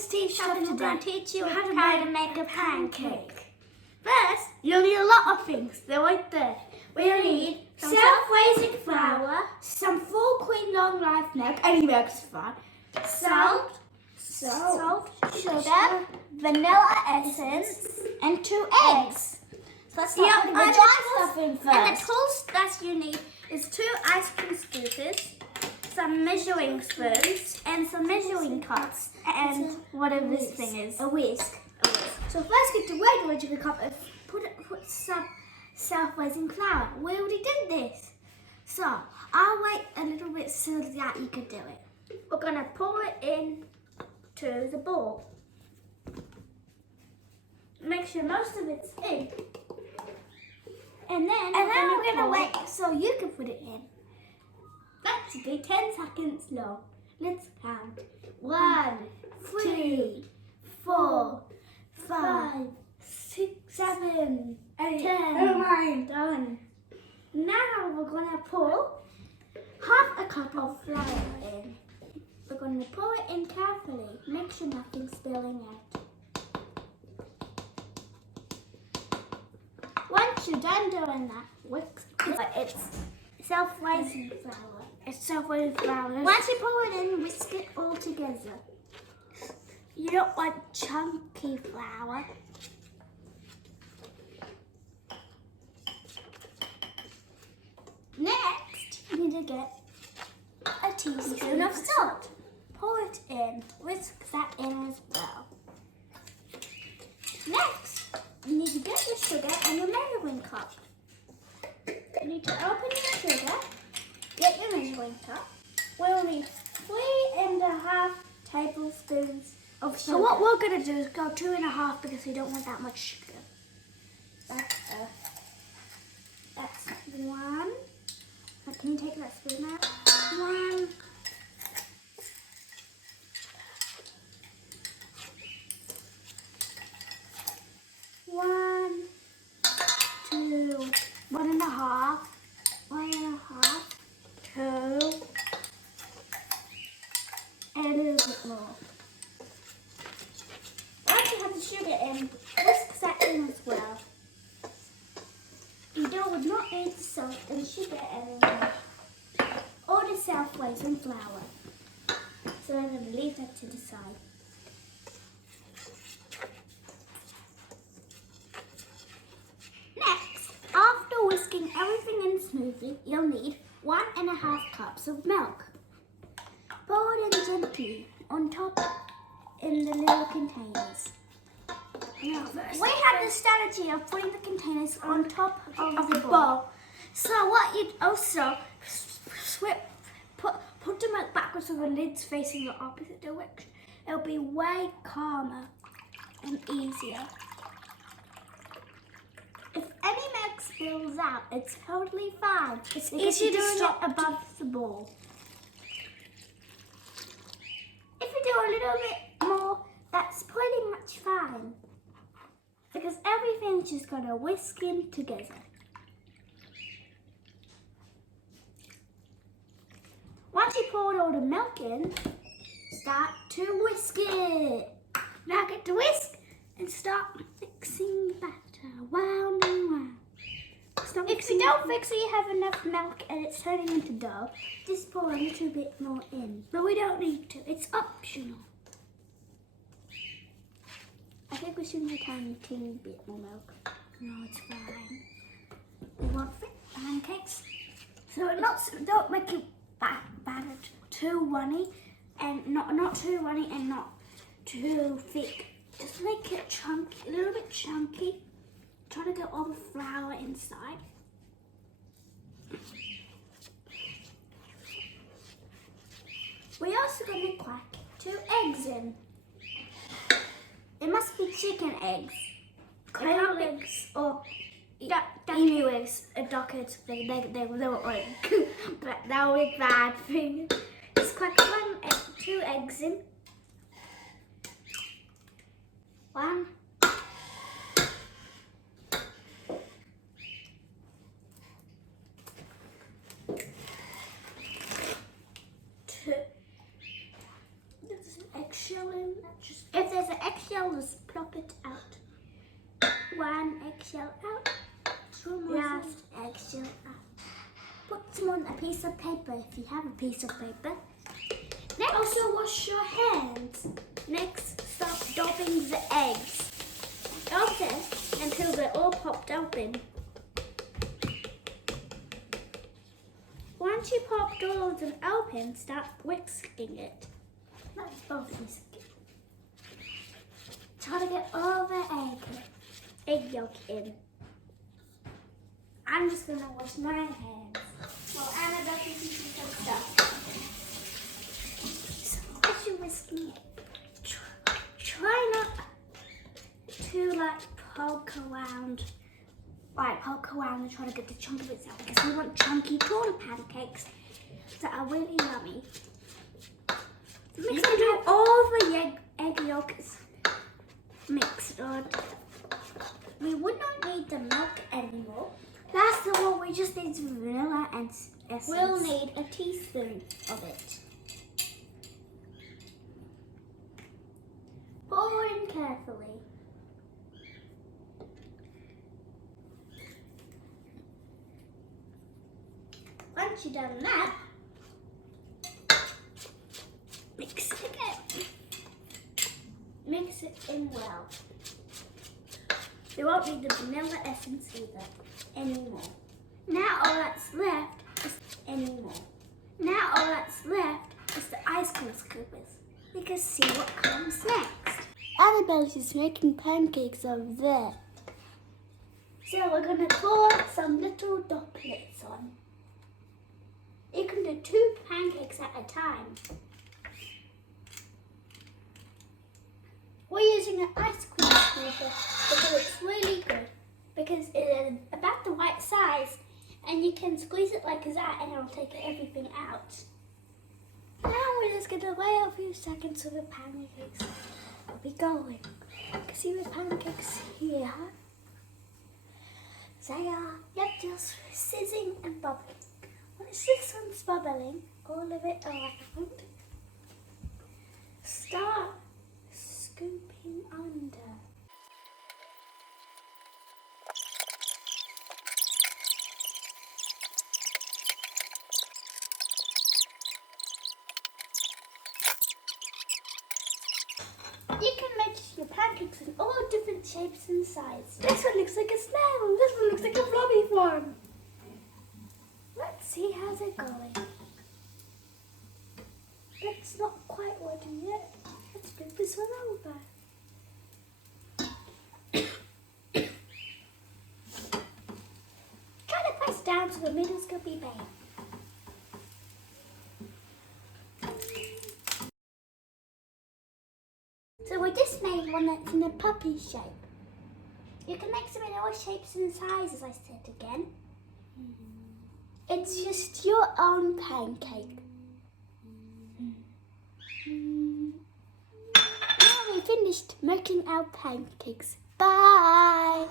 Steve Shop today. I'll teach you how to make a pancake. First, you'll need a lot of things. They're right there. We'll need some self-raising flour, some full cream long life milk, any milk's fine, salt, sugar, vanilla essence, and 2 eggs. So let's start putting the dry stuff in first. And the tools that you need is 2 ice cream scoopers, some measuring spoons, and some measuring cups, and whatever this thing is. A whisk. So first get the red measuring cup and put some self-raising flour. We already did this. So I'll wait a little bit so that you can do it. We're gonna pour it in to the bowl. Make sure most of it's in. And then we're gonna wait so you can put it in. That should be 10 seconds long. Let's count. 1, 2, 4, 5, 6, 7, 8, 10. Never mind. Done. Now we're gonna pour half a cup of flour in. We're gonna pour it in carefully. Make sure nothing's spilling out. Once you're done doing that, it's self-raising flour. It's self-raising flour. Once you pour it in, whisk it all together. You don't want chunky flour. Next, you need to get a teaspoon of salt. Pour it in. Whisk that in as well. Next, you need to get the sugar and your measuring cup. You need to open your sugar, get your measuring cup. We'll need 3½ tablespoons of sugar. So what we're going to do is go 2½ because we don't want that much sugar. That's 1. Can you take that spoon out? 1. 1, 2, 1½, 2, and a little bit more. Once you have the sugar in, whisk that in as well. You would not need the salt and sugar anymore, or the self-raising flour. So I'm going to leave that to the side. Next, after whisking everything in smoothly, you'll need 1½ cups of milk. Pour it in gently on top in the little containers. We have the strategy of putting the containers on top of the bowl. So what you'd also put the milk backwards so the lid's facing the opposite direction. It'll be way calmer and easier. If any milk spills out, it's totally fine. It's easy to stop above the bowl. If you do a little bit more, that's pretty much fine. Because everything's just going to whisk in together. Once you poured all the milk in, start to whisk it. Now get to whisk and start mixing the batter round and round. If you don't fix it, you have enough milk and it's turning into dough, just pour a little bit more in. But we don't need to, it's optional. I think we should make a teeny bit more milk. No, it's fine. We want thick pancakes. So don't make it batter too runny and not too runny and not too thick. Just make it chunky, a little bit chunky. Try to get all the flour inside. We're also going to crack 2 eggs in. It must be chicken eggs. Quail eggs or emu eggs, a duck eggs, they won't work. But that would be a bad thing. Just crack 2 eggs in. 1. 2. an eggshell in. If there's an eggshell, just plop it out. One eggshell out. Last eggshell out. Put some on a piece of paper if you have a piece of paper. Next, also wash your hands. Next, start dobbing the eggs. Dob them until they're all popped open. Once you popped all of them open, start whisking it. Let's both whisk it. Try to get all the egg yolk in. I'm just gonna wash my hands. Well, Annabelle can do some stuff. So as you're whisking it, try not to poke around. Poke around and try to get the chunk of it out because we want chunky taller pancakes that are really yummy. Mix until all the egg yolk is mixed on. We would not need the milk anymore. Last of all, we just need some vanilla and essence. We'll need a teaspoon of it. Pour in carefully. Once you've done that, mix it again. Mix it in well. You won't need the vanilla essence either anymore. Now all that's left is the ice cream scoopers. We can see what comes next. Annabelle is making pancakes over there. So we're gonna pour some little droplets on. You can do 2 pancakes at a time. We're using an ice cream scooper because it's really good. Because it is about the right size and you can squeeze it like that and it'll take everything out. Now we're just going to wait a few seconds so the pancakes will be going. You can see the pancakes here. They are just sizzling and bubbling. Once this one's bubbling, all of it around, start scooping under. You can make your pancakes in all different shapes and sizes. This one looks like a snail. This one looks like a floppy form. Let's see how's it going. It's not quite ready yet. Let's flip this one over. Try to press down so the middle's going to be baked. So we just made one that's in a puppy shape. You can make them in all shapes and sizes, I said again. It's just your own pancake. Now we finished making our pancakes. Bye!